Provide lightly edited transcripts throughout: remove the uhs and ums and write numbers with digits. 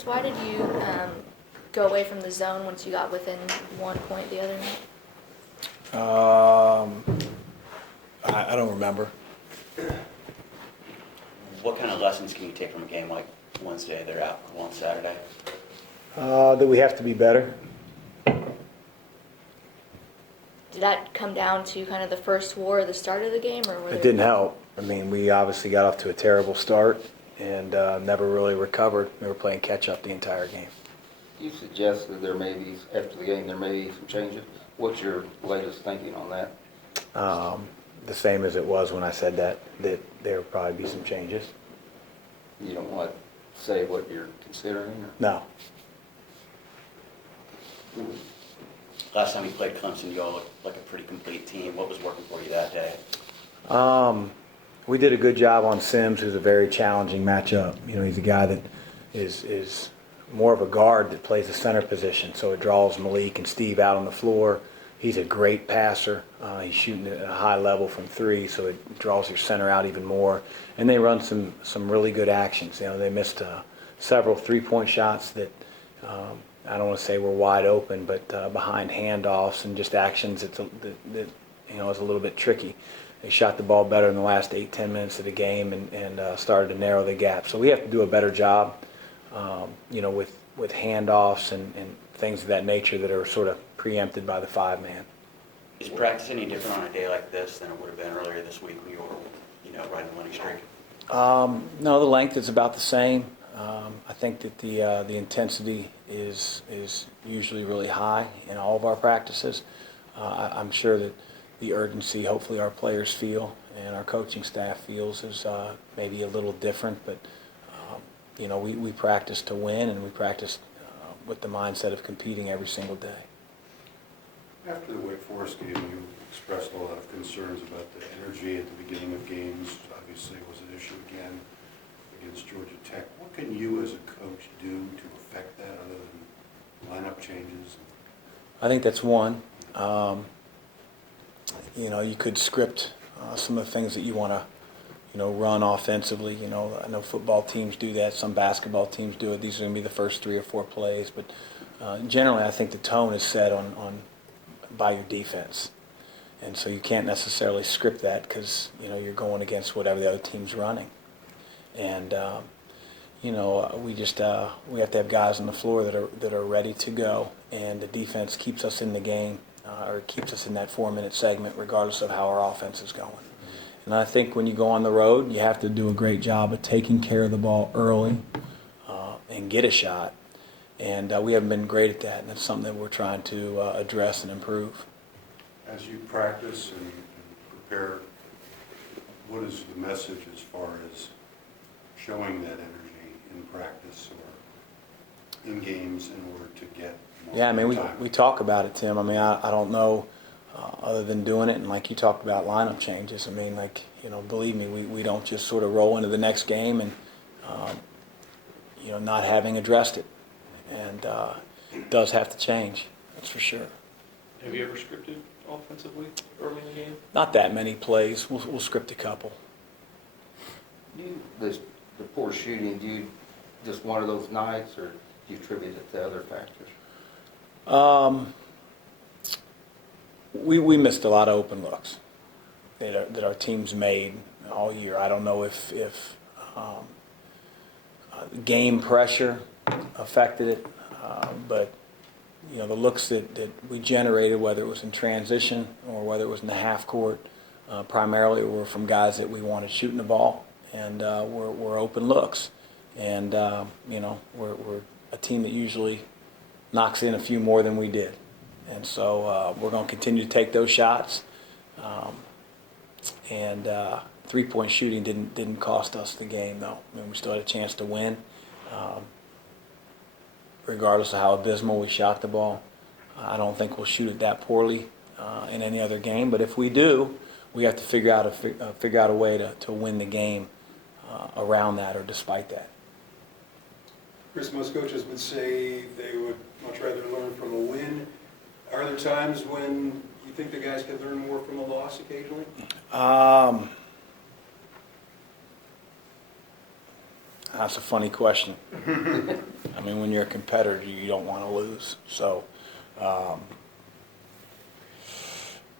Chris, why did you go away from the zone once you got within 1 point the other night? I don't remember. What kind of lessons can you take from a game like Wednesday, they're out on Saturday? That we have to be better. Did that come down to kind of the first war at the start of the game, or It didn't help. I mean, we obviously got off to a terrible start and never really recovered. We were playing catch-up the entire game. You suggested there may be, after the game, there may be some changes. What's your latest thinking on that? The same as it was when I said that there will probably be some changes. You don't want to say what you're considering? Or? No. Last time you played Clemson, you all looked like a pretty complete team. What was working for you that day? We did a good job on Sims, who's a very challenging matchup. You know, he's a guy that is more of a guard that plays the center position, so it draws Malik and Steve out on the floor. He's a great passer. He's shooting at a high level from three, so it draws your center out even more. And they run some really good actions. You know, they missed several three-point shots that I don't want to say were wide open, but behind handoffs and just actions that you know is a little bit tricky. They shot the ball better in the last 8-10 minutes of the game and started to narrow the gap. So we have to do a better job, you know, with handoffs and things of that nature that are sort of preempted by the five-man. Is practice any different on a day like this than it would have been earlier this week when you were, you know, riding the winning streak? No, the length is about the same. I think that the intensity is usually really high in all of our practices. I'm sure that the urgency, hopefully our players feel and our coaching staff feels, is maybe a little different. But you know, we practice to win, and we practice with the mindset of competing every single day. After the Wake Forest game, you expressed a lot of concerns about the energy at the beginning of games. Obviously, it was an issue again against Georgia Tech. What can you as a coach do to affect that other than lineup changes? I think that's one. You know, you could script some of the things that you want to, you know, run offensively. You know, I know football teams do that. Some basketball teams do it. These are going to be the first 3 or 4 plays. But generally, I think the tone is set by your defense. And so you can't necessarily script that because, you know, you're going against whatever the other team's running. And, you know, we have to have guys on the floor that are ready to go. And the defense keeps us in the game or keeps us in that 4-minute segment regardless of how our offense is going. And I think when you go on the road, you have to do a great job of taking care of the ball early and get a shot. And we haven't been great at that, and that's something that we're trying to address and improve. As you practice and prepare, what is the message as far as showing that energy in practice or in games in order to get more Yeah, I mean, time? we talk about it, Tim. I mean, I don't know other than doing it, and like you talked about lineup changes. I mean, like, you know, believe me, we don't just sort of roll into the next game and, you know, not having addressed it. And it does have to change, that's for sure. Have you ever scripted offensively early in the game? Not that many plays. We'll script a couple. The poor shooting, do you just one of those nights, or do you attribute it to other factors? We missed a lot of open looks that our teams made all year. I don't know if game pressure affected it, but you know, the looks that we generated, whether it was in transition or whether it was in the half court, primarily were from guys that we wanted shooting the ball, and were open looks. And you know, we're a team that usually knocks in a few more than we did. And so we're going to continue to take those shots. And three-point shooting didn't cost us the game, though. I mean, we still had a chance to win, regardless of how abysmal we shot the ball. I don't think we'll shoot it that poorly in any other game. But if we do, we have to figure out a way to win the game around that or despite that. Chris, most coaches would say they would much rather learn from a win. Are there times when you think the guys could learn more from a loss occasionally? That's a funny question. I mean, when you're a competitor, you don't want to lose. So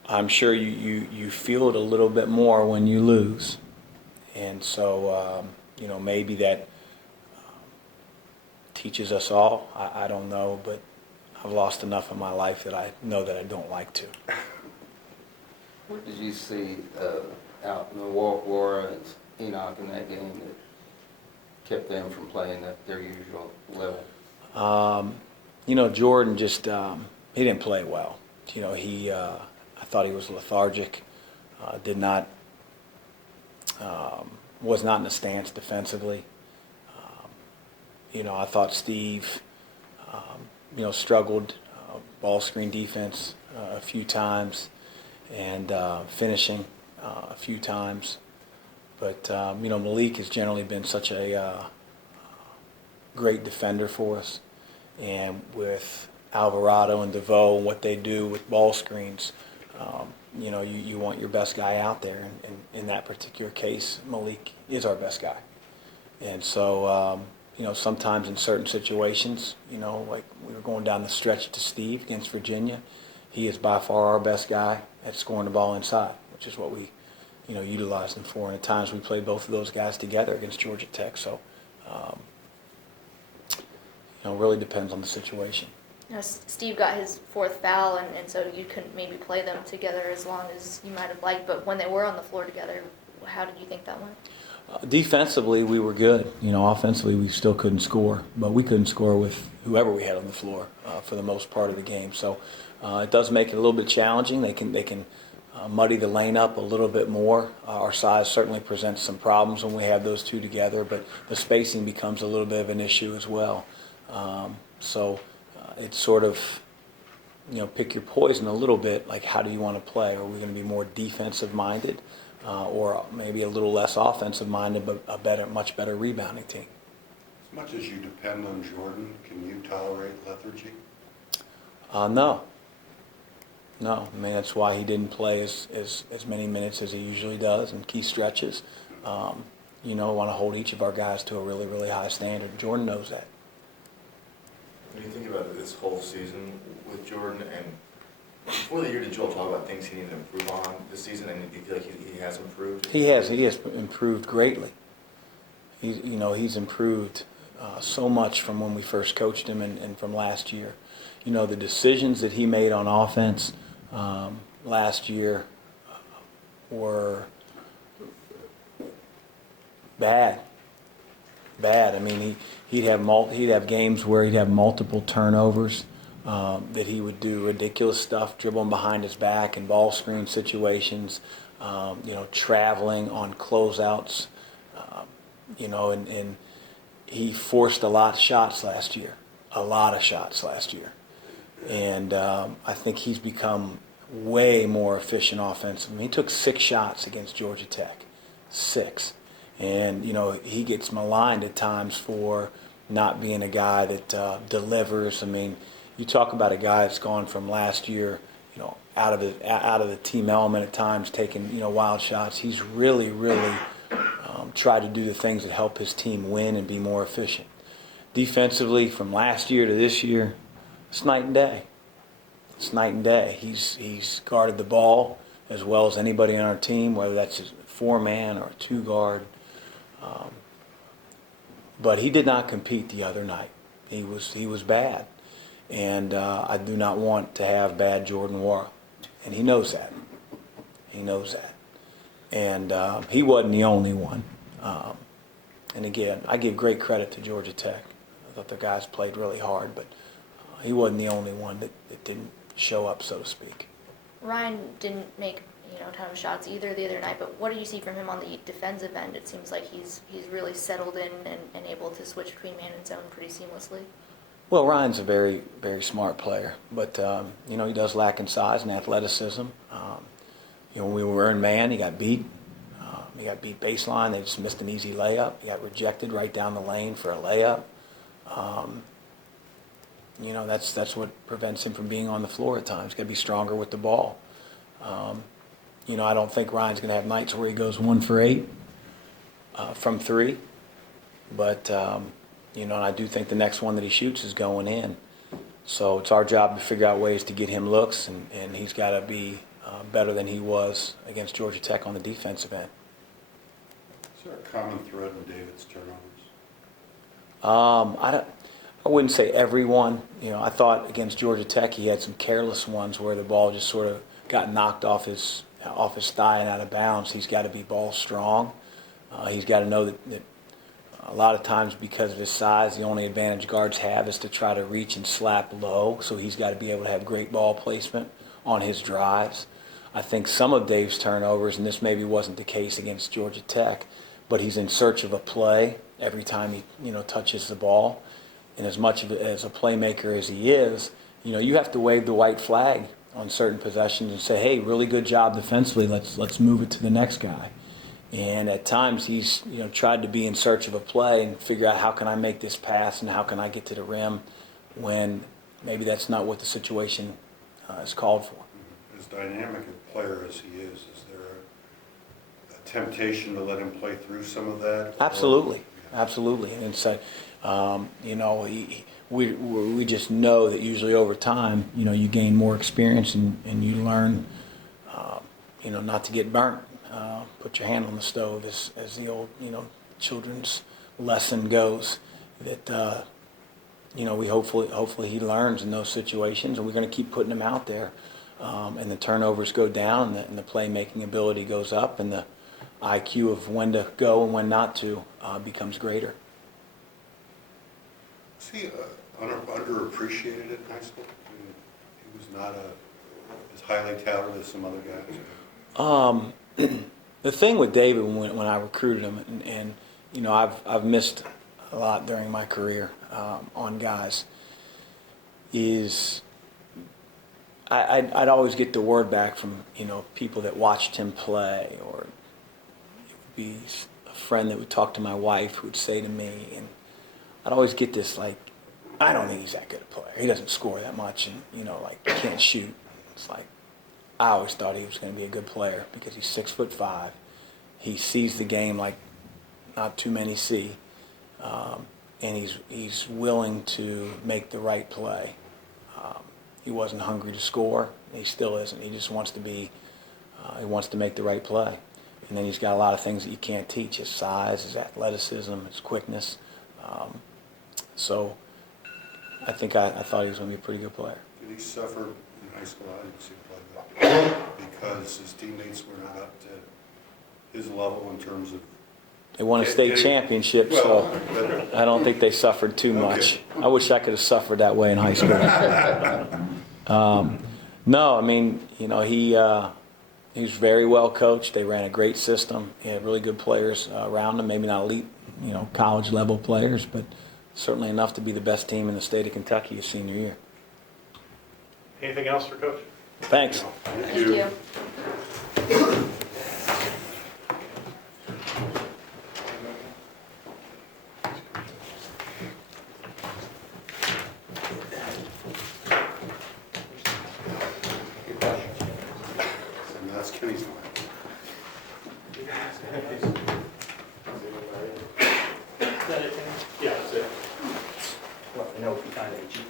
I'm sure you feel it a little bit more when you lose. And so, maybe that teaches us all. I don't know, but I've lost enough in my life that I know that I don't like to. What did you see out in the Laura and Enoch in that game that kept them from playing at their usual level? Jordan just, he didn't play well. I thought he was lethargic, was not in the stance defensively. I thought Steve, struggled ball screen defense a few times and finishing a few times. But, Malik has generally been such a great defender for us. And with Alvarado and DeVoe and what they do with ball screens, you want your best guy out there. And in that particular case, Malik is our best guy. And so, sometimes in certain situations, like we were going down the stretch to Steve against Virginia, he is by far our best guy at scoring the ball inside, which is what we, utilized him for. And at times we played both of those guys together against Georgia Tech. So, really depends on the situation. Steve got his fourth foul, and so you couldn't maybe play them together as long as you might have liked. But when they were on the floor together, how did you think that went? Defensively, we were good. Offensively, we still couldn't score, but we couldn't score with whoever we had on the floor for the most part of the game. So it does make it a little bit challenging. They can muddy the lane up a little bit more. Our size certainly presents some problems when we have those two together, but the spacing becomes a little bit of an issue as well. It's sort of, pick your poison a little bit, like how do you want to play? Are we going to be more defensive-minded or maybe a little less offensive-minded but a much better rebounding team? As much as you depend on Jordan, can you tolerate lethargy? No. I mean, that's why he didn't play as many minutes as he usually does in key stretches. Want to hold each of our guys to a really, really high standard. Jordan knows that. When you think about this whole season with Jordan, and before the year, did you all talk about things he needed to improve on this season, and do you feel like he has improved? He has improved greatly. He's improved so much from when we first coached him and from last year. The decisions that he made on offense last year were bad. I mean, he'd have games where he'd have multiple turnovers, that he would do ridiculous stuff, dribbling behind his back in ball screen situations, traveling on closeouts, and he forced a lot of shots last year. And I think he's become way more efficient offensively. He took 6 shots against Georgia Tech. 6. And, he gets maligned at times for not being a guy that delivers. I mean, you talk about a guy that's gone from last year, out of the team element at times, taking, wild shots. He's really, really tried to do the things that help his team win and be more efficient. Defensively, from last year to this year, it's night and day. He's guarded the ball as well as anybody on our team, whether that's a 4-man or a 2-guard. But he did not compete the other night. He was bad, and I do not want to have bad Jordan Wara, and he knows that. And he wasn't the only one. And again, I give great credit to Georgia Tech. I thought their guys played really hard, but he wasn't the only one that didn't show up, so to speak. Ryan didn't make a ton of shots either the other night, but what do you see from him on the defensive end? It seems like he's really settled in and able to switch between man and zone pretty seamlessly. Well, Ryan's a very, very smart player, but he does lack in size and athleticism. When we were in man, he got beat. He got beat baseline. They just missed an easy layup. He got rejected right down the lane for a layup. That's what prevents him from being on the floor at times. He's got to be stronger with the ball. I don't think Ryan's going to have nights where he goes 1 for 8 from 3. But, And I do think the next one that he shoots is going in. So it's our job to figure out ways to get him looks, and he's got to be better than he was against Georgia Tech on the defensive end. Is there a common thread in David's turnovers? I wouldn't say everyone. I thought against Georgia Tech he had some careless ones where the ball just sort of got knocked off his thigh and out of bounds. He's got to be ball strong. He's got to know that a lot of times because of his size, the only advantage guards have is to try to reach and slap low. So he's got to be able to have great ball placement on his drives. I think some of Dave's turnovers, and this maybe wasn't the case against Georgia Tech, but he's in search of a play every time he touches the ball. And as much as a playmaker as he is, you have to wave the white flag on certain possessions and say, hey, really good job defensively. Let's move it to the next guy. And at times he's tried to be in search of a play and figure out how can I make this pass and how can I get to the rim when maybe that's not what the situation is called for. As dynamic a player as he is there a temptation to let him play through some of that? Absolutely. And so, we just know that usually over time, you gain more experience and you learn, not to get burnt. Put your hand on the stove, as the old, children's lesson goes. That, we hopefully he learns in those situations, and we're going to keep putting him out there. And the turnovers go down, and the playmaking ability goes up, and the IQ of when to go and when not to becomes greater. Was he underappreciated in high school? I mean, he was not as highly touted as some other guys? The thing with David when I recruited him, and I've missed a lot during my career on guys, is I'd always get the word back from people that watched him play, or it would be a friend that would talk to my wife who would say to me, and I'd always get this I don't think he's that good a player. He doesn't score that much, and he can't shoot. It's I always thought he was going to be a good player because he's 6'5". He sees the game like not too many see, and he's willing to make the right play. He wasn't hungry to score. He still isn't. He just wants to be. He wants to make the right play, and then he's got a lot of things that you can't teach: his size, his athleticism, his quickness. So, I think I thought he was going to be a pretty good player. Did he suffer in high school? I didn't see him play that because his teammates were not up to his level in terms of. They won a state championship, so I don't think they suffered too much. I wish I could have suffered that way in high school. No, I mean, he was very well coached. They ran a great system. He had really good players around him. Maybe not elite, college level players, but certainly enough to be the best team in the state of Kentucky his senior year. Anything else for Coach? Thanks. Thank you. And that's Kenny's line. Yeah, that's it. Well, I know if you find a cheap